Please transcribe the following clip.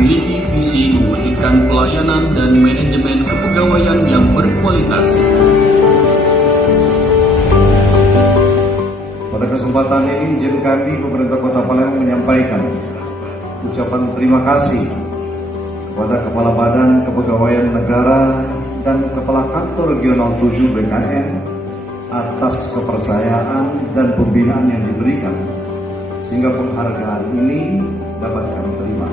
memiliki visi mewujudkan pelayanan dan manajemen kepegawaian yang berkualitas. Pada kesempatan ini, izin kami pemerintah Kota Palembang menyampaikan ucapan terima kasih kepada Kepala Badan Kepegawaian Negara dan Kepala Kantor Regional 7 BKN atas kepercayaan dan pembinaan yang diberikan, sehingga penghargaan ini dapat kami terima.